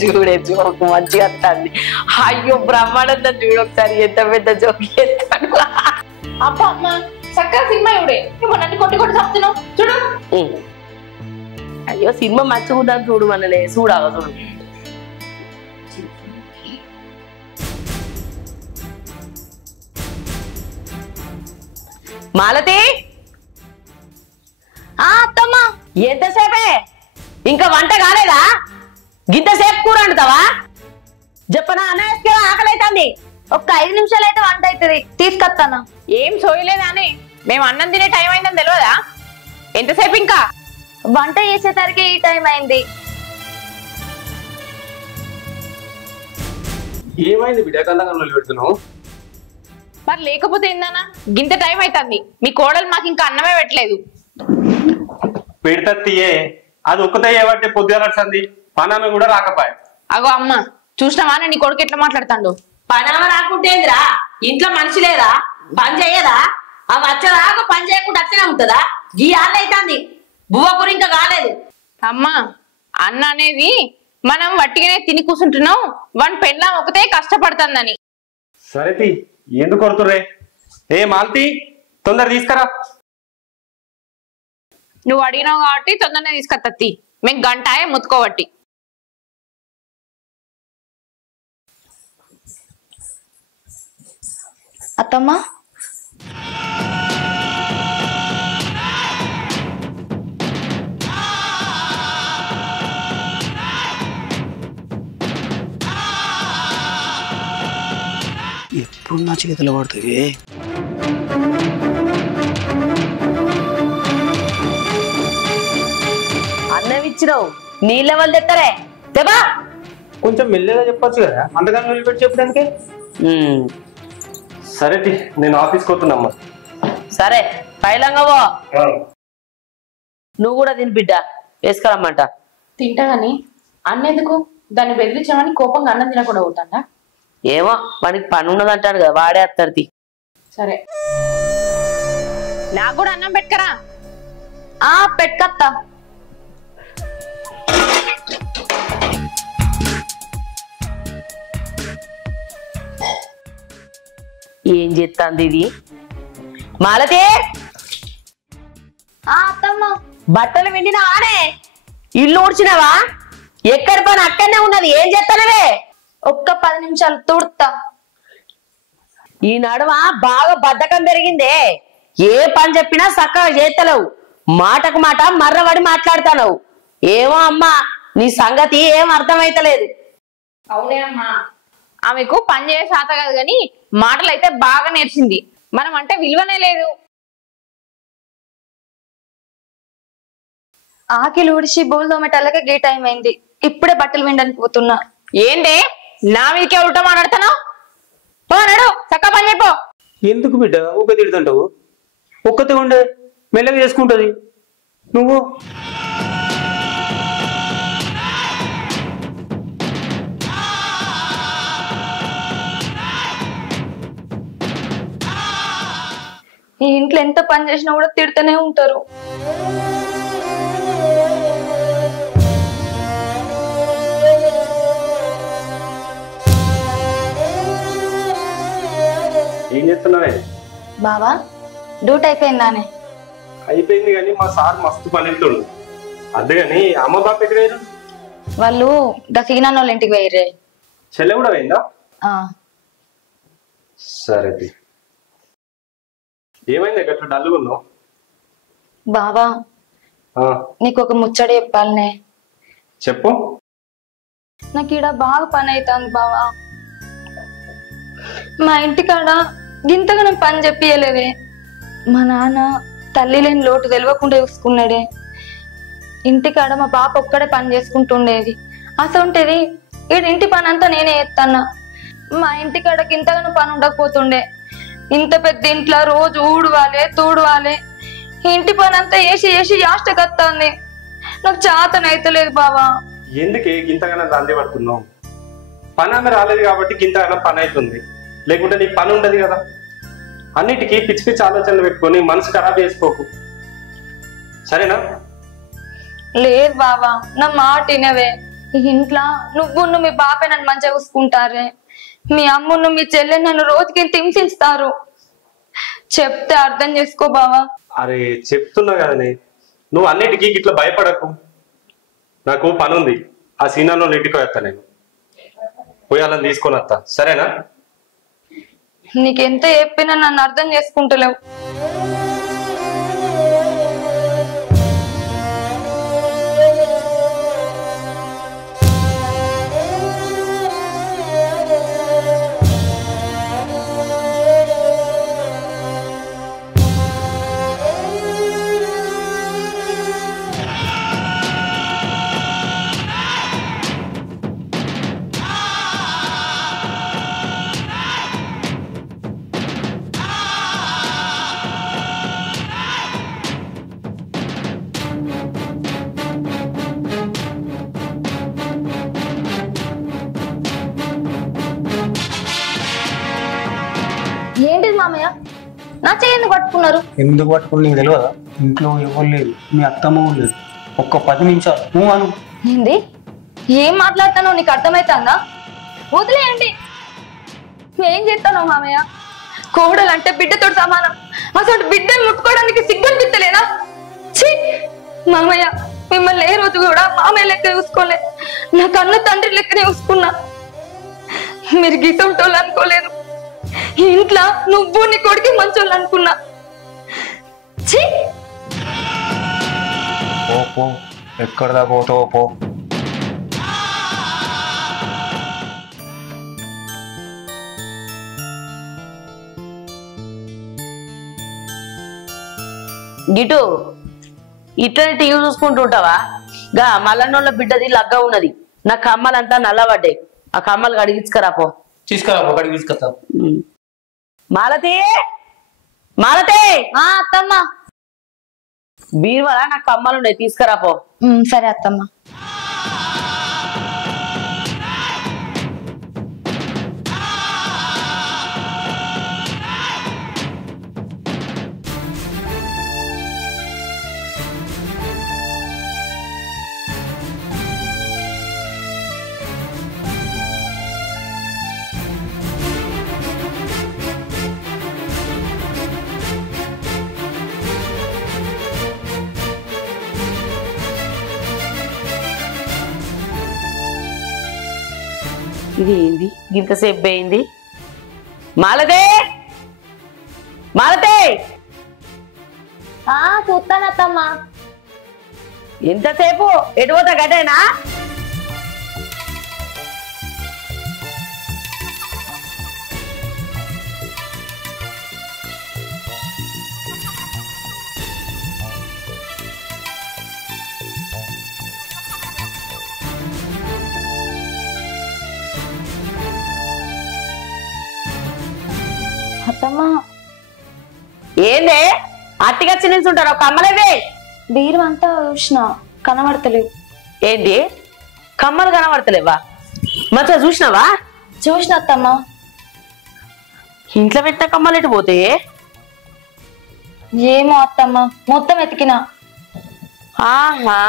చూడే జోకు మంచిగా వస్తుంది. అయ్యో బ్రహ్మానందం చూడొకసారి ఎంత పెద్ద జోకి చేస్తాను. అబ్బా అమ్మ చక్కగా సినిమా ఇవిడే నువ్వు నన్ను కొట్టి కొట్టి చెప్తున్నావు చూడు. అయ్యో సినిమా మంచిగా ఉందని చూడు మనలే చూడాగా చూడు. మాలతి అత్తమ్మా ఎంతసేపే ఇంకా వంట కాలేదా? గింతసేపు కూర వండుతావా? చెప్పనా అన్నయ్య ఆకలి అవుతుంది. ఒక్క 5 నిమిషాలు అయితే వంట అవుతుంది తీసుకొస్తాను. ఏం సోయలేదానే మేము అన్నం తినే టైం అయిందని తెలియదా? ఎంతసేపు ఇంకా వంట చేసేసరికి ఈ టైం అయింది. ఏమైంది బిడ్డ కళ్ళ పెడుతున్నావు? మరి లేకపోతే ఏందన్నా గింత టైం అవుతుంది. మీ కోడలు మాకు ఇంకా అన్నమే పెట్టలేదు. పెడతా తీయే అది ఒక్కతే ఏమంటే పొద్దుగా నడుస్తుంది. పనామె కూడా రాకపోయా. అగో అమ్మ చూసినావా నీ కొడుకు ఎట్లా మాట్లాడుతాడు? పనామ రాకుంటేందిరా? ఇంట్లో మనిషి లేదా? పని చెయ్యదా? అవి వచ్చేదాకా పని చేయకుండా అట్లనే ఉంటుందా? ఈ ఆళ్ళు అవుతుంది. బువ్వ కూర ఇంకా కాలేదు. అమ్మా అన్న అనేది మనం వట్టిగానే తిని కూర్చుంటున్నాం. వాని పెళ్ళాం ఒకతే కష్టపడుతుందని. సరే ఎందుకు కొడుతుర్రే? ఏ మాల్తి తొందర తీసుకురా. నువ్వు అడిగినావు కాబట్టి తొందరనే తీసుకొత్తి. మేము గంటాయే ముత్తుకోబట్టి. అత్తమ్మా ఎప్పుడు నా చేతులు పడుతుంది. అన్నం ఇచ్చినావు నీళ్ళ వాళ్ళు తెస్తారే తెబా. కొంచెం మెల్లగా చెప్పొచ్చు కదా, అంతగా నిలబెట్టి చెప్పడానికి. సరే నేను ఆఫీస్కి వస్తున్నామ్మా. సరే పైలంగా పో. నువ్వు కూడా తిని బిడ్డ వేసుకురమ్మంట. తింటా గాని అన్నెందుకు? దాన్ని బెదిరించామని కోపంగా అన్నం తినకుండా పోతాడా? ఏమో మనకి పని ఉన్నదంటాడు కదా, వాడే అత్తడిది. సరే నాకు కూడా అన్నం పెట్టుకరా. పెట్టుకత్తా. ఏం చేస్తాంది ఇది? మాలతి అత్తమ్మా బట్టలు విండినావానే? ఇల్లు ఊడ్చినావా? ఎక్కడి పని అక్కడనే ఉన్నది. ఏం చేస్తానవే? ఒక్క 10 నిమిషాలు తుడుతా. ఈ నడుమ బాగా బద్ధకం పెరిగిందే. ఏ పని చెప్పినా చక్కగా చేస్తలేవు. మాటకు మాట మర్రబడి మాట్లాడతావు. ఏమో అమ్మా నీ సంగతి ఏం అర్థమైతలేదు. అవునే అమ్మా ఆమెకు పని చేసే శాత కాదు కానీ మాటలు అయితే బాగా నేర్చింది. మనం అంటే విలువనే లేదు. ఆకిలు ఊడిచి బోల్ దోమేటల్లకే గే టైం అయింది. ఇప్పుడే బట్టలు వినడానికి పోతున్నా. ఏందే నా మీదకే ఉల్టా మాట్లాడుతున్నావు? పో నడు చక్క పని చెప్పు. ఎందుకు బిడ్డ ఊక తిడుతుంటావు? ఒక్కతే ఉండే మెల్లగా చేసుకుంటది. నువ్వు ఈ ఇంట్లో ఎంత పని చేసినా కూడా తిడుతూనే ఉంటారు. ఏం చేస్తున్నావే? బావా డ్యూట్ అయిపోయిందానే? అయిపోయింది కానీ మా సార్ మస్తు పని వెళ్తుండు. అదే కానీ అమ్మ బాప ఎక్కడ? వాళ్ళు సీనాన్న వాళ్ళ ఇంటికి పోయిర్రే. చెల్లె కూడా పోయిందా? సరే ఏమైంది గట్ల డల్లుగా ఉన్నావు? బావా నీకు ఒక ముచ్చట చెప్పాలనే. చెప్పు. నాకు ఈడ బాగా పని అవుతుంది బావా. మా ఇంటికాడ గింతగా నేను పని చెప్పియలేవే. మా నాన్న తల్లి లేని లోటు తెలియకుండా చూసుకున్నాడే. ఇంటికాడ మా పాప ఒక్కడే పని చేసుకుంటుండేది. అసంటది ఈడ ఇంటి పని అంతా నేనే చేస్తానా. మా ఇంటికాడ గింతగా పని ఉండకపోతుండే. ఇంత పెద్ద ఇంట్లో రోజు ఊడవాలి తూడవాలి. ఇంటి పని అంతా వేసి వేసి యాష్టకత్తాంది. నాకు చేతనైతలేదు బావా. ఎందుకే గింతగానో దాందే పడుతున్నావు? పని ఆమె రాలేదు కాబట్టి గింతగానో పని అవుతుంది. లేకుంటే నీకు పని ఉండదు కదా. అన్నిటికీ పిచ్చి పిచ్చి ఆలోచనలు పెట్టుకొని మనసు ఖరాబ్ చేసుకోకు, సరేనా? లేదు బావా, నా మాట వినవే. ఈ ఇంట్లో నువ్వు మీ బాపే నన్ను మంచిగా చూసుకుంటారే. మీ అమ్మును మీ చెల్లె నన్ను రోజుకి హింసిస్తారు. చెప్తే అర్థం చేసుకో బావా. అరే చెప్తున్నా కదనే, నువ్వు అన్నిటికీ ఇట్లా భయపడకు. నాకు పని ఉంది, ఆ సీనాలో ఇంటికి వస్తా. నేను పోయాలని తీసుకొని వస్తా, సరేనా? నీకెంత చెప్పినా నన్ను అర్థం చేసుకుంటలేవు. ఏంటిది మామయ్య, నా చెయ్యి పట్టుకున్నారు? ఎందుకు పట్టుకుని నీకు తెలియదా? ఇంట్లో ఎవరు లేదు, మీ అత్తమ్మ లేదు. ఒక్క 10 నిమిషాలు నువ్వు అను. ఏంది? ఏం మాట్లాడతానో నీకు అర్థమైతుందా? వదిలేయండి. ఏం చేస్తానో మామయ్య, కోడలు అంటే బిడ్డతో సమానం. అసలు బిడ్డను ముట్టుకోవడానికి సిగ్గనిపిస్తలేనా? ఛీ మామయ్య, మిమ్మల్ని ఏ రోజు కూడా మామయ్య లెక్క చూసుకోలే, నా కన్న తండ్రి లెక్కనే చూసుకున్నా. మీరు గీసంటోళ్ళు అనుకోలేదు. ఇంట్లో నువ్వు నీ కొడుకు మంచోళ్ళు అనుకున్నా. ఛీ, పో, ఎక్కడ దాకా పోతావో పో. గిటు ఇట్లనే టీవీ చూసుకుంటూ ఉంటావా? గా మల్లన్నోళ్ళ బిడ్డది లగ్గా ఉన్నది. నా కమ్మలంతా నల్లబడ్డాయి. ఆ కమ్మలు కడిగించుకరాపో. తీసుకురా, ఒకటి తీసుకొస్తా. మాలతి, మాలతి, అత్తమ్మ. బీరువాలా నాకు కమ్మలు ఉన్నాయి, తీసుకురాపో. సరే అత్తమ్మ. ఇది ఏంది ఇంతసేపు అయింది? మాలతే, మాలతే, చూస్తానత్తమ్మా. ఎంతసేపు? ఎటు పోతా గటేనా? అత్తమ్మా, ఏందే అట్టిగా చిన్నించుంటారు? కమ్మలేవే? బీరు అంతా చూసిన, కనబడతలేవు. ఏంటి కమ్మలు కనబడతలేవా? మంచిగా చూసినావా? చూసిన అత్తమ్మా. ఇంట్లో పెట్టిన కమ్మలు ఎటు పోతే? ఏమో అత్తమ్మా, మొత్తం ఎతికినా. ఆహా,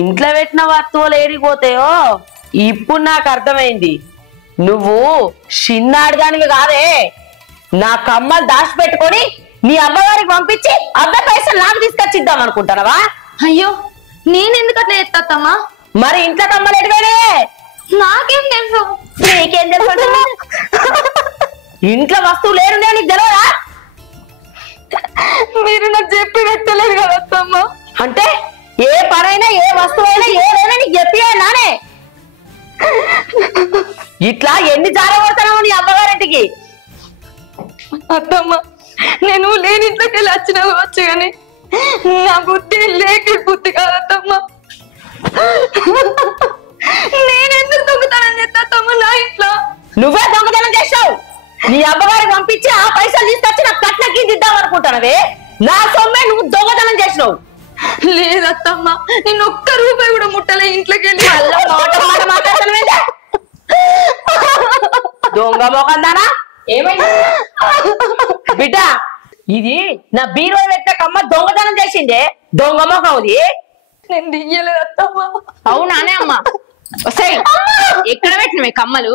ఇంట్లో పెట్టిన వస్తువులు ఏడిపోతాయో ఇప్పుడు నాకు అర్థమైంది. నువ్వు చిన్నాడుగానివి కాదే. నా కమ్మలు దాచిపెట్టుకొని నీ అమ్మగారికి పంపించి అర్ధ పైసలు నాకు తీసుకొచ్చిద్దాం అనుకుంటానవా? అయ్యో, నేనెందుకు అట్లా ఎత్తమ్మా? మరి ఇంట్లో కమ్మలు ఎటువైనా? నాకేం తెలుసు? నీకేం తెలుసు? ఇంట్లో వస్తువులు ఏరుందే నీకు తెలియదా? మీరు నాకు చెప్పి పెట్టలేదు కదా అత్తమ్మా. అంటే ఏ పనైనా ఏ వస్తువైనా ఏదైనా నీకు చెప్పి నానే. ఇట్లా ఎన్ని జారగొడతావు నీ అమ్మగారింటికి? అత్తమ్మ, నేను లేని ఇంట్లోకి వెళ్ళి వచ్చినా వచ్చు కానీ నా బుద్ధి లేకి బుద్ధి కాదత్తమ్మ. నేనెందుకు దొంగతనం చేస్తాత్తమ్మ నా ఇంట్లో? నువ్వే దొంగతనం చేస్తావు. నీ అమ్మగారికి పంపించి ఆ పైసలు తీసుకొచ్చి నాకు కట్నకి దిద్దాం అనుకుంటానవే. నా సొమ్మే నువ్వు దొంగతనం చేసినావు. లేదత్తమ్మ, నేను ఒక్క రూపాయి కూడా ముట్టలే ఇంట్లోకి వెళ్ళి. మాట్లాడుతున్నా దొంగ మోకందానా? ఏమైంది బిడ్డ, ఇది నా బీరో పెట్టిన కమ్మ దొంగతనం చేసిందే దొంగ మొఖంది నేను దియ్యలేదు అత్తమ్మ. అవునానే అమ్మా వస్తాయి ఎక్కడ పెట్టినవే కమ్మలు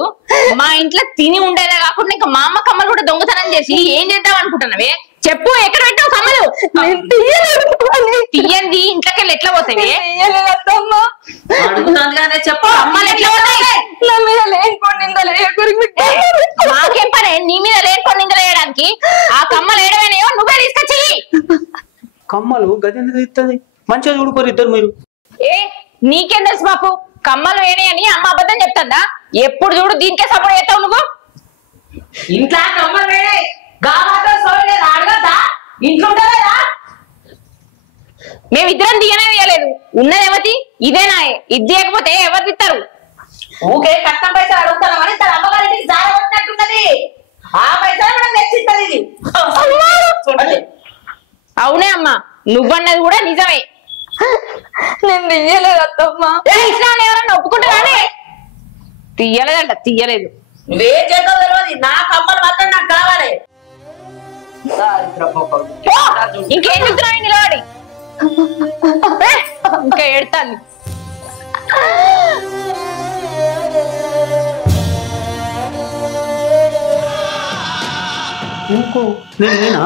మా ఇంట్లో తిని ఉండేదే కాకుండా ఇంకా మా అమ్మ కమ్మలు కూడా దొంగతనం చేసి ఏం చేద్దాం అనుకుంటున్నావే చెప్పు ఎక్కడ పెట్టావు కమ్మలు నేను దియ్యలేదు తీయండి ఇంట్లోకెళ్ళి ఎట్లా పోతాయి దియ్యలేదు అత్తమ్మ. చెప్పు కమ్మలు ఎట్లా పోతాయి నా మీద లేనిపోయి నిందలు వేయకురికి మాకేం పనే నీ మీద లేని నిందలు వేయడానికి ఆ కమ్మలు వేయడమేనేయో నువ్వే తీసుకొచ్చి కమ్మలు గది ఎందుకు ఇస్తుంది మంచిగా చూడుకోరు ఇద్దరు మీరు. ఏ నీకేం తెలుసు బాపు కమ్మలు వేనే అని అమ్మ అబద్ధం చెప్తుందా ఎప్పుడు చూడు దీనికే సపోర్ట్ చేస్తావు నువ్వు ఇంట్లో కమ్మలు వేడే గామాతో సోయలేదు అడగద్దా ఇంట్లో ఉండలేదా మేమిద్దరం దిగనే తీయలేదు ఉన్నది ఎవతి ఇదేనా ఇది తీయకపోతే ఎవరు తిస్తారు ఊకే కట్నం పైసలు అడుగుతామని తన అమ్మగారింటికి జారబట్టినట్టున్నది ఆ పైసలు మనం తెచ్చిస్తుంది ఇది చూడండి అవునే అమ్మా నువ్వన్నది కూడా నిజమే నేను దియ్యలేదు అత్తమ్మ. ఇస్లాం ఎవరన్నా ఒప్పుకుంటారా తీయలేదంట తీయలేదు నువ్వేం చేద్దావు తెలియదు నా కమ్మలు మాత్రం నాకు కావాలి ఇంకేం చెప్తున్నావు నిలబడి ఇంకా ఎడతాను ఇంకో నేనా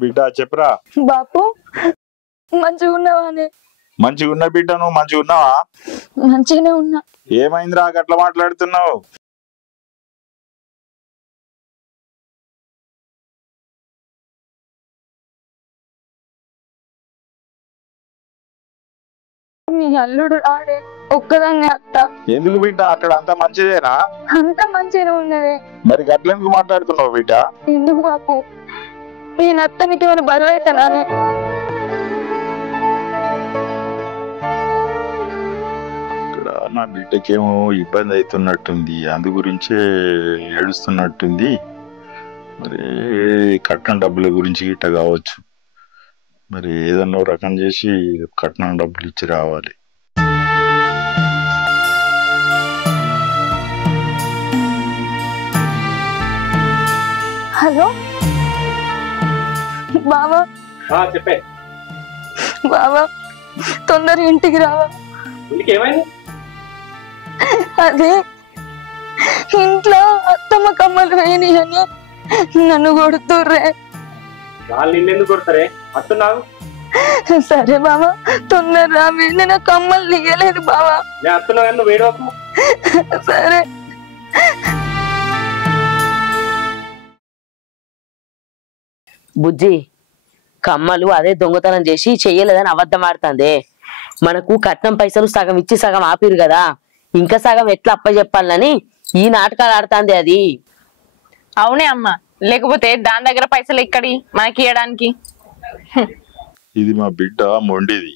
బిడ్డ చెప్పరా బాపు మంచిగా ఉన్నావానే? మంచిగా ఉన్న బిడ్డ నువ్వు మంచిగా ఉన్నావా మంచిగానే ఉన్నా. ఏమైందిరా గట్లా మాట్లాడుతున్నావు మీ అల్లుడు రాడే ఒక్కదాన్ని అత్త. ఎందుకు బిడ్డ అక్కడ అంతా మంచిదేనా అంత మంచిగానే ఉన్నది. మరి గట్లెందుకు మాట్లాడుతున్నావు బిడ్డ ఎందుకు బాపు నేను అత్తనికి ఏమైనా బరువు అవుతానే? ఇక్కడ నా బిడ్డకేమో ఇబ్బంది అవుతున్నట్టుంది అందు గురించే ఏడుస్తున్నట్టుంది మరి కట్నం డబ్బుల గురించి ఇట్ట కావచ్చు మరి ఏదన్నా రకం చేసి కట్నం డబ్బులు ఇచ్చి రావాలి హలో బావా చెప్పే బావా తొందరగా ఇంటికి రావా. ఇంటికి ఏమైంది అదే ఇంట్లో అత్తమ్మ కమ్మలు వేయని అని నన్ను కొడుతుర్రే. వాళ్ళు నిన్నెందుకు కొడతారే అత్తున్నావు సరే బావా తొందర రావి. నేను కమ్మలు దిగలేదు బావా. నేను అత్తున్నా కానీ నువ్వు వేడవకు సరే బుజ్జి కమ్మలు అదే దొంగతనం చేసి చెయ్యలేదని అబద్ధం ఆడుతుంది. మనకు కట్నం పైసలు సగం ఇచ్చి సగం ఆపిరు కదా ఇంకా సగం ఎట్లా అప్పచెప్పాలని ఈ నాటకాలు ఆడుతుంది అది. అవునే అమ్మా లేకపోతే దాని దగ్గర పైసలు ఎక్కడి మనకి ఇవ్వడానికి ఇది మా బిడ్డ మొండిది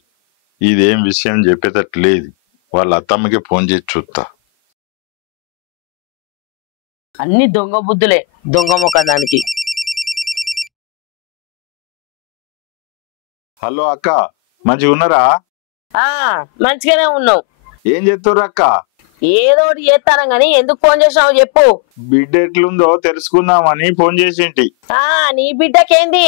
ఇదేం విషయం చెప్పేటట్టు లేదు వాళ్ళ అత్తమ్మకి ఫోన్ చేసి చూస్తా అన్ని దొంగ బుద్ధులే దొంగ ముఖం దానికి. హలో అక్క మంచిగా ఉన్నారా ఆ మంచిగానే ఉన్నావు. ఏం చెప్తుర్రు అక్క ఏదో ఒకటి చేస్తాను గాని ఎందుకు ఫోన్ చేసినావు చెప్పు. బిడ్డ ఎట్లుందో తెలుసుకుందామని ఫోన్ చేసేంటి ఆ నీ బిడ్డకేంది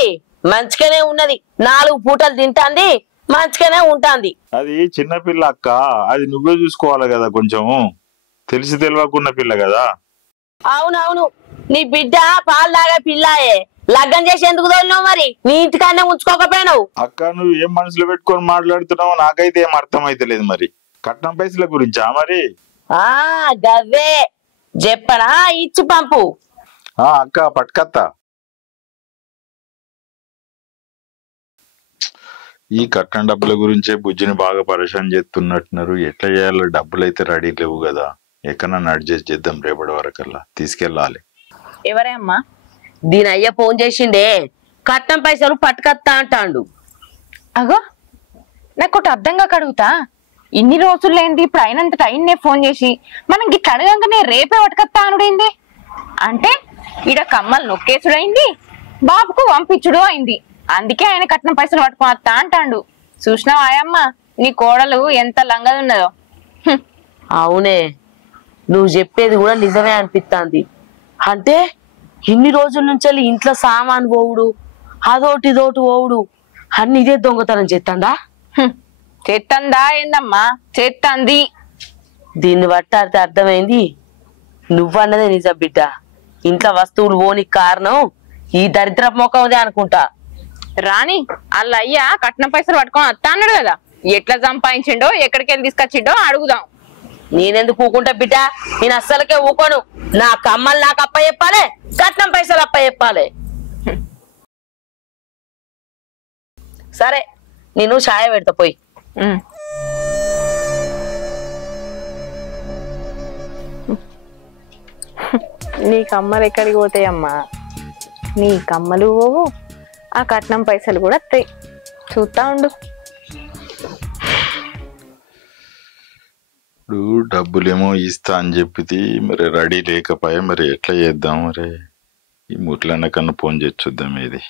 మంచిగానే ఉన్నది 4 పూటలు తింటాంది మంచిగానే ఉంటాంది. అది చిన్న పిల్ల అక్క అది నువ్వే చూసుకోవాలి కదా కొంచెం తెలిసి తెలియకున్న పిల్ల కదా. అవునవును నీ బిడ్డ పాలు తాగే పిల్లాయే లగ్గం చేసి ఎందుకు తోలినావు మరి నీ ఇంటికాన్నే ఉంచుకోకపోయినావు. అక్క నువ్వు ఏం మనసులో పెట్టుకొని మాట్లాడుతున్నావు నాకైతే ఏం అర్థం అయితే లేదు మరి కట్నం పైసల గురించా మరి ఆ గవ్వే చెప్పనా ఇచ్చి పంపు. అక్క పట్టుకత్తా ఈ కట్నం డబ్బుల గురించే బుజ్జిని బాగా పరేషాన్ చేస్తున్నట్టున్నారు ఎట్లా చేయాలో డబ్బులు అయితే రెడీ లేవు కదా ఎక్కడన్నా అడ్జస్ట్ చేద్దాం రేపటి వరకల్లా తీసుకెళ్ళాలి. ఎవరే అమ్మా దీని అయ్య ఫోన్ చేసిండే కట్నం పైసలు పట్టుకత్తా అంటాండు. అగో నాకు ఒకటి అర్థం కాక అడుగుతా ఇన్ని రోజులు ఏంది ఇప్పుడు అయినంత టైంనే ఫోన్ చేసి మనం గిట్లా అడగంగానే రేపే పట్టుకత్తా అనుడేంది అంటే ఈడ కమ్మలు నొక్కేసుడు అయింది, బాబుకు పంపించుడు అయింది. అందుకే ఆయన కట్నం పైసలు పట్టుకొని వస్తా అంటాండు. చూసినావా ఆయమ్మ నీ కోడలు ఎంత లంగది ఉన్నదో. అవునే, నువ్వు చెప్పేది కూడా నిజమే అనిపిస్తుంది. అంటే ఇన్ని రోజుల నుంచి ఇంట్లో సామాన్ పోవుడు, అదోటి ఇదోటి పోవుడు అన్ని ఇదే దొంగతనం చేస్తాందా? చేత్తందా ఏందమ్మా, చేత్తంది. దీన్ని బట్టి అర్థమైంది నువ్వన్నదే నిజం బిడ్డ. ఇంట్లో వస్తువులు పోనికి కారణం ఈ దరిద్ర మొక్కదే అనుకుంటా. రాని వాళ్ళ అయ్యా కట్నం పైసలు పట్టుకొని వస్తా అన్నాడు కదా, ఎట్లా సంపాదించిండో ఎక్కడికి వెళ్ళి తీసుకొచ్చిండో అడుగుదాం. నేనెందుకు ఊకుంటా బిడ్డ, నేను అస్సలకే ఊకోను. నా కమ్మలు నాకు అప్ప చెప్పాలి, కట్నం పైసలు అప్ప చెప్పాలి. సరే నేను ఛాయ పెడతా పోయి. నీ కమ్మలు ఎక్కడికి పోతాయమ్మా? నీ కమ్మలు పోవు, ఆ కట్నం పైసలు కూడా వస్తాయి. చూస్తా ఉండు. ఇప్పుడు డబ్బులేమో ఇస్తా అని చెప్పితే మరి రెడీ లేకపోయా, మరి ఎట్లా చేద్దాం? మరి ఈ ముట్లన్న కన్నా ఫోన్ చేసి చూద్దాం. ఇది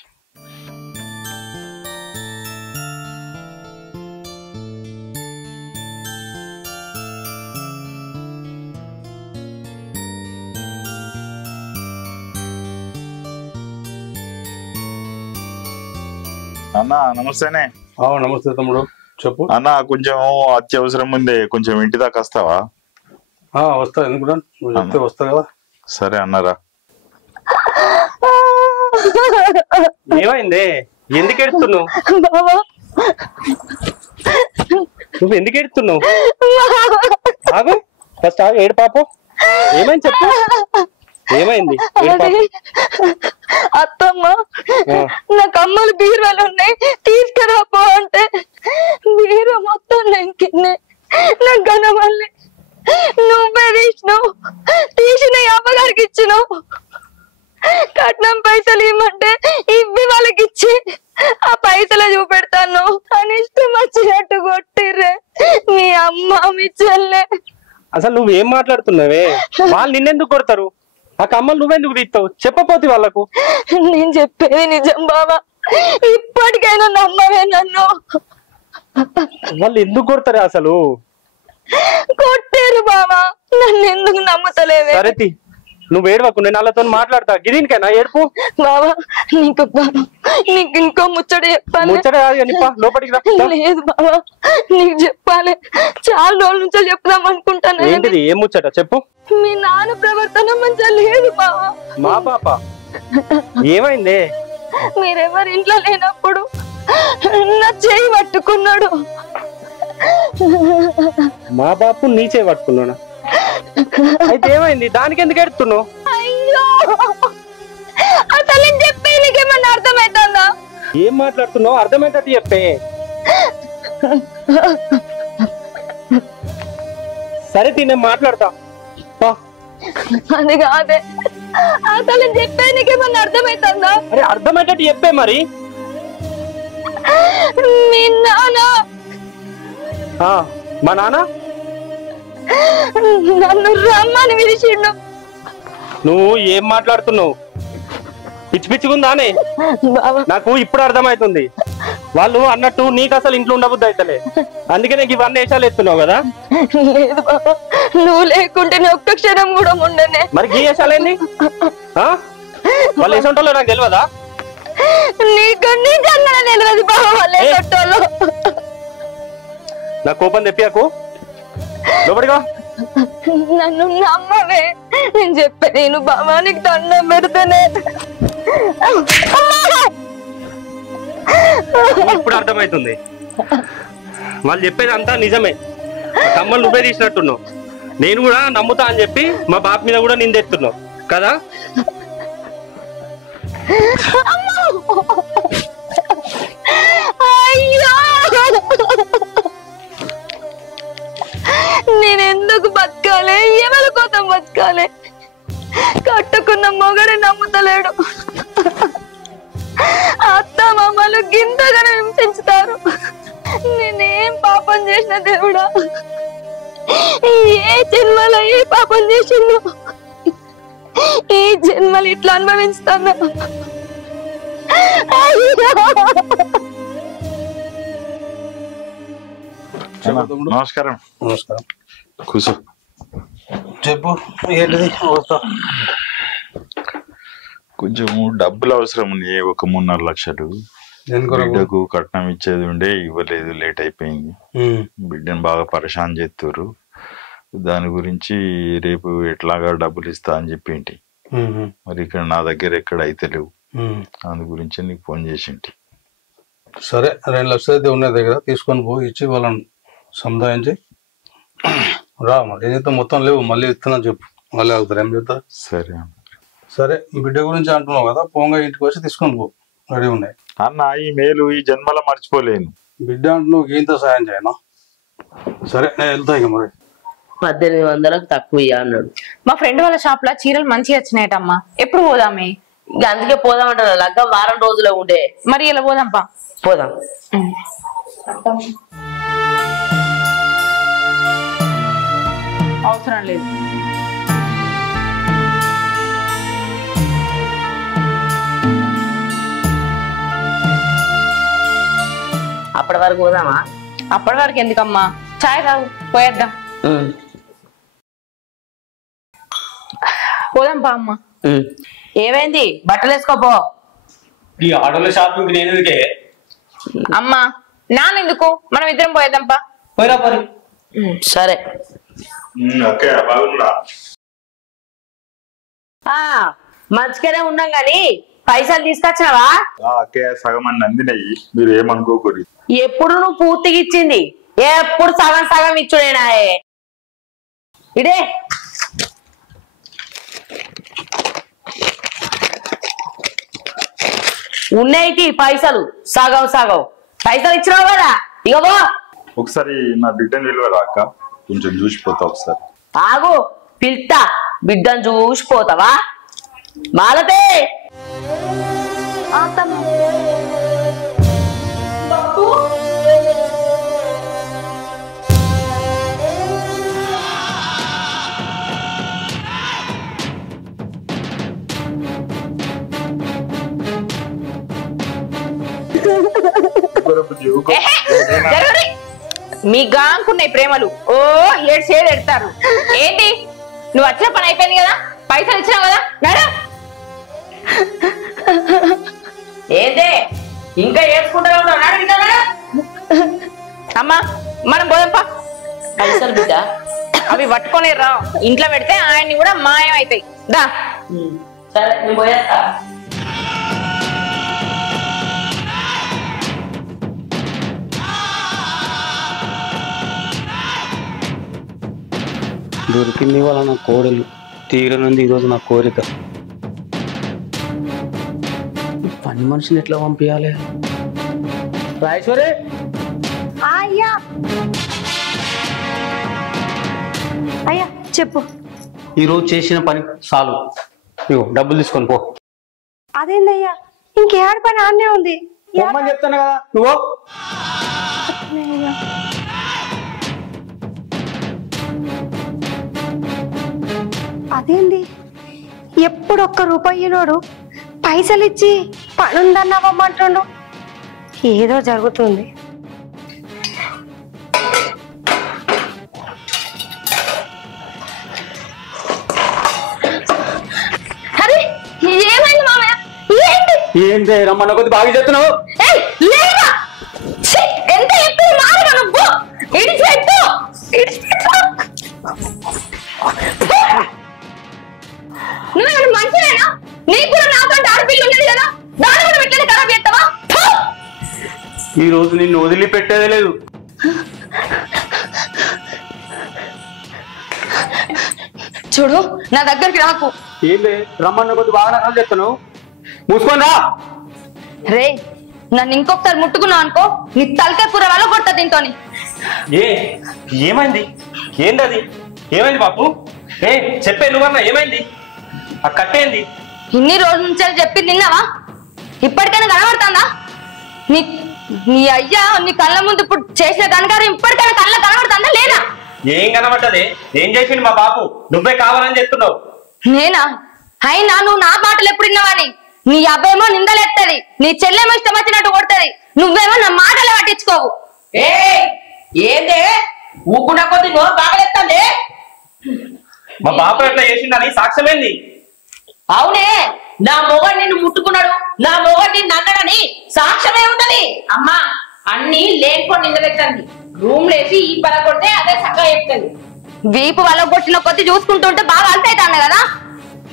అన్నా నమస్తేనే. నమస్తే తమ్ముడు, చెప్పు. అన్న కొంచెం అత్యవసరం ఉంది, కొంచెం ఇంటి దాకా వస్తావా? వస్తా, ఎందుకు చెప్తే వస్తా కదా. సరే అన్నారా. ఏమైంది? ఎందుకు ఎడుతున్నావు? నువ్వు ఎందుకు ఎడుతున్నావు? ఆగు, ఫస్ట్ ఆగు. ఏడు పాపం, ఏమైంది చెప్పు. ఏమైంది? అత్తమ్మ నా కమ్మలు బీరువాలు ఉన్నాయి, తీసుకురాపో అంటే బీరు మొత్తం నెంకింది. నా గనవల్లి నువ్వే తీసిన అమ్మగారికి ఇచ్చినావు. కట్నం పైసలు ఇవ్వమంటే ఇవ్వి వాళ్ళకి ఇచ్చి ఆ పైసలు చూపెడతాను అని ఇష్టం వచ్చినట్టు కొట్టిర్రే మీ అమ్మ మీ చెల్లె. అసలు నువ్వేం మాట్లాడుతున్నావే? వాళ్ళు నిన్నెందుకు కొడతారు? ఆ కమ్మలు నువ్వెందుకు తీస్తావు? చెప్పపోతే వాళ్ళకు. నేను చెప్పేది నిజం బావా, ఇప్పటికైనా నమ్మవే నన్ను. వాళ్ళు ఎందుకు కొడతారు అసలు? కొట్టారు బావా, నన్ను ఎందుకు నమ్ముతలేవే? సరే నువ్వు ఏడవకు, నేను వాళ్ళతో మాట్లాడతా. గిరీనికైనా ఏడుపు. బావా నీకు ఇంకో ముచ్చట చెప్పాలి. ముచ్చట కాదు, లోపలికి రా. లేదు బావా నీకు చెప్పాలి, చాలా రోజుల నుంచి చెప్దాం అనుకుంటాను. ఏంటిది? ఏం ముచ్చట చెప్పు. మీ నాన్న ప్రవర్తన మంచిగా లేదు బావా. మా పాప ఏమైంది? మీరెవరు ఇంట్లో లేనప్పుడు నా చేయి పట్టుకున్నాడు. మా బాపు నీ చేయి పట్టుకున్నాడా? అయితే ఏమైంది? దానికి ఎందుకు ఎడుతున్నావు? అయ్యో అసలు చెప్పే నీకేమన్నా అర్థమవుతుందా? ఏం మాట్లాడుతున్నావు? అర్థమయ్యేటట్టు చెప్పే. సరే నేను మాట్లాడతా. అది కాదే, అసలు చెప్పే నీకేమన్నా అర్థమవుతుందా? అరే అర్థమయ్యేటట్టు చెప్పే. మరి మీ నాన్న మా నాన్న నన్ను రమ్మని పిలిచిండు. నువ్వు ఏం మాట్లాడుతున్నావు? పిచ్చి పిచ్చిగుందానే? నాకు ఇప్పుడు అర్థమవుతుంది. వాళ్ళు అన్నట్టు నీకు అసలు ఇంట్లో ఉండబుద్ధి అయితలే, అందుకే నీకు ఇవన్నీ వేషాలు ఎత్తున్నావు కదా. లేదు బాబా, నువ్వు లేకుంటే ఒక్క క్షణం కూడా ఉండనే. మరి గీ వేషాలేంది? వాళ్ళు వేసుంటాలో నాకు తెలియదా? నీకు నిజంగా తెలియదు బాబా వాళ్ళు వేసొట్టోళ్ళు. నా కోపం తెప్పాకు, లోపడిగా. నన్ను నమ్మవే, నేను చెప్పే నేను బాబా నీకు దండం పెడతానే. ఇప్పుడు అర్థమవుతుంది, వాళ్ళు చెప్పేది అంతా నిజమే. కమ్మలు నువ్వే తీసినట్టున్నావు, నేను కూడా నమ్ముతా అని చెప్పి మా బాప మీద కూడా నిందెత్తున్నావు కదా. అయ్యో నేనెందుకు బతకాలి? ఎవరి కోసం బతకాలి? కట్టుకున్న మొగడే నమ్ముతలేడు, అత్త మామలు గింతగానే హింసించుతారు. నేనేం పాపం చేసిన దేవుడా? ఏ జన్మలో ఏ పాపం చేసిండు? ఈ జన్మలు ఇట్లా అనుభవిస్తాను. నమస్కారం. నమస్కారం. కూర్చో. చెప్పు ఏంటిది? వస్తా. కొంచెం డబ్బులు అవసరం ఉన్నాయి, ఒక 3-4 లక్షలు. బిడ్డకు కట్నం ఇచ్చేది ఉండే, ఇవ్వలేదు, లేట్ అయిపోయింది. బిడ్డను బాగా పరేషాన్ చేస్తారు. దాని గురించి రేపు ఎట్లాగా డబ్బులు ఇస్తా అని చెప్పేంటి. మరి ఇక్కడ నా దగ్గర ఎక్కడ అయితే లేవు, అందు గురించి నీకు ఫోన్ చేసింటి. సరే 2 లక్షలు అయితే ఉన్నాయి దగ్గర, తీసుకొని పోయి ఇచ్చి వాళ్ళని సముదాయించి రా. మరి ఏం చెప్తా, మొత్తం లేవు, మళ్ళీ ఇస్తున్నా చెప్పు, మళ్ళీ అవుతారు. ఏం చెప్తారు? సరే సరే, ఈ బిడ్డ గురించి అంటున్నావు కదా, పోంగా ఇంటికి వచ్చి తీసుకొని పో, రెడీ ఉన్నాయి. అన్న, ఈ మేలు ఈ జన్మలో మర్చిపోలేను. బిడ్డ అంటున్నావు, ఇంత సాయం చేయనా? సరే నేను వెళ్తా ఇక. మరి 1800కు తక్కువ ఇయ్య అన్నాడు. మా ఫ్రెండ్ వాళ్ళ షాప్ లో చీరలు మంచిగా వచ్చినాయటమ్మా, ఎప్పుడు పోదామే? ఇక అందుకే పోదామంటారు, లగ్గం వారం రోజులే ఉండే. మరి ఇలా పోదాంపా. పోదాం. అవసరం లేదు. అప్పటి వరకు పోదామా? అప్పటి వరకు ఎందుకమ్మా, చాయ్ తాగు, పోయేద్దాం. పోదాంపా అమ్మ. ఏమైంది? బట్టలు వేసుకోపో. ఈ ఆటోలో షాపింగ్ నేను ఎందుకే? అమ్మా నాన్నెందుకు, మనం ఇద్దరం పోయేద్దాంపా. పోయిరా పరి. సరే. మంచిగానే ఉన్నాం గాని పైసలు తీసుకొచ్చినావా? సగం అన్ని అందినాయి, మీరు ఏమనుకోకూడదు. ఎప్పుడు నువ్వు పూర్తిగా ఇచ్చింది, ఎప్పుడు సగం సగం ఇచ్చుడేనా? ఇడే ఉన్నాయి పైసలు, సగం సగం పైసలు ఇచ్చినావు కదా, ఇగో ఒకసారి నా బిడ్డను నిలవరా అక్క, కొంచెం చూసిపోతా ఒకసారి. ఆగు, పిల్తా, బిడ్డను చూసిపోతావా? మాలతే మీ గాంకున్నాయి ప్రేమలు, ఓ 7 షేర్లు ఎడతారు. ఏంటి, నువ్వు వచ్చిన పని అయిపోయింది కదా, పైసలు ఇచ్చినావు కదా, మేడం. ఏందే ఇంకా ఏడ్చుకుంటా ఉన్నావు? అమ్మా మనం పోదాంపా. పైసలు బిడ్డ అవి పట్టుకొని రా, ఇంట్లో పెడితే ఆయన్ని కూడా మాయం అవుతాయి. దా. సరే నేను పోయేస్తా. దొరికింది వాళ్ళ నా కోడలు, తీరనుంది ఈరోజు నా కోరిక. పని మనిషిని ఎట్లా పంపించాలి? రాయేశ్వరి, అయ్యా అయ్యా చెప్పు. ఈరోజు చేసిన పని చాలు, ఇగో డబ్బులు తీసుకొని పో. అదేందయ్యా, ఇంకేడు పని ఆనే ఉంది. పొమ్మని చెప్తాను కదా నువ్వు. అదేంది, ఎప్పుడు 1 రూపాయి నోడు పైసలు ఇచ్చి పనుందన్నావమ్మంటుండు. ఏదో జరుగుతుంది. అరే ఏమైంది మామయ్య? ఏంటి ఏంటి రమ్మన్న కొద్ది బాగా చెప్తున్నావు? ఎంత ఎక్కువ మారగా నువ్వు ఇడిచిపెట్టు. నువ్వేమైనా మంచిదేనా? నీకు కూడా నాకంటే ఆడపిల్ల ఉన్నది కదా, దాని కూడా పెట్టలేదు ఖరాబ్ చేస్తావా? ఈ రోజు నిన్ను వదిలిపెట్టేదే లేదు. చూడు, నా దగ్గరికి రాకు. ఏంటి రమ్మన్న కొద్ది బాగా నకలు చెప్తున్నావు? మూసుకొని రా. రే, నన్ను ఇంకొకసారి ముట్టుకున్నావు అనుకో, నీ తలకాయ కూర వల్ల కొడతా దీంతోని. ఏమైంది? ఏంటది? ఏమైంది బాపు? చెప్పే నువ్వన్నా, ఏమైంది? ఆ కట్టేంది? ఇన్ని రోజుల నుంచి చెప్పి తిన్నావా? ఇప్పటికైనా కనబడుతుందా? నీ నీ అయ్యా నీ కళ్ళ ముందు ఇప్పుడు చేసిన కనకారం ఇప్పటికైనా కళ్ళ కనబడుతుందా లేదా? ఏం కనబడ్డది? ఏం చేసిండు మా బాపు? నువ్వే కావాలని చెప్తున్నావు. నేనా? అయినా నువ్వు నా మాటలు ఎప్పుడు విన్నావని? నీ అబ్బేమో నిందలెత్తది, నీ చెల్లెమో ఇష్టం వచ్చినట్టు కొడుతుంది, నువ్వేమో నా మాటలు పట్టించుకోవు. ఏందే ఊకుండా కొద్ది నోరు బాగలేస్తుంది. మా బాప ఎట్లా చేసిందని సాక్ష్యమేంది? అవునే, నా మొగడు నిన్ను ముట్టుకున్నాడు, నా మొగడు నిన్ను అన్నాడని సాక్ష్యమే ఉంటది. అమ్మా అన్ని లేనిపోయి నిందలెత్తండి. రూమ్ లేసి ఈ పల కొడితే అదే సగ్గా చెప్తుంది. వీపు వల్ల కొట్టిన కొద్ది చూసుకుంటుంటే బాగా అల్తైతాను కదా.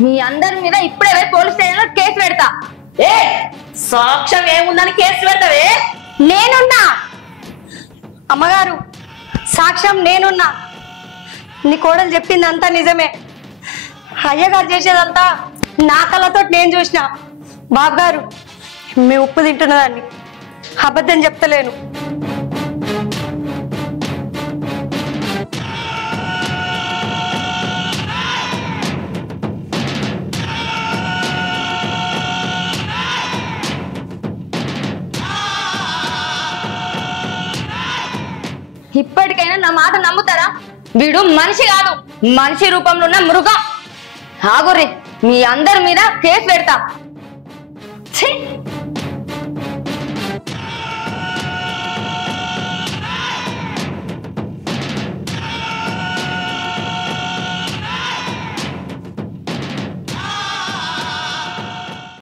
మీ అందరి మీద ఇప్పుడే పోలీస్ స్టేషన్ లో కేసు పెడతా. సాక్ష్యం ఏముందని కేసు పెడతావే? నేనున్నా అమ్మగారు, సాక్ష్యం నేనున్నా. నీ కోడలు చెప్పిందంతా నిజమే. అయ్యగారు చేసేదంతా నా కళ్ళతో నేను చూసిన. బాబు గారు, మీ ఉప్పు తింటున్నదాన్ని, అబద్ధం చెప్తలేను. ఇప్పటికైనా నా మాట నమ్ముతారా? వీడు మనిషి కాదు, మనిషి రూపంలో ఉన్న మృగం. ఆగురి, మీ అందరి మీద కేసు పెడతా. ఛీ!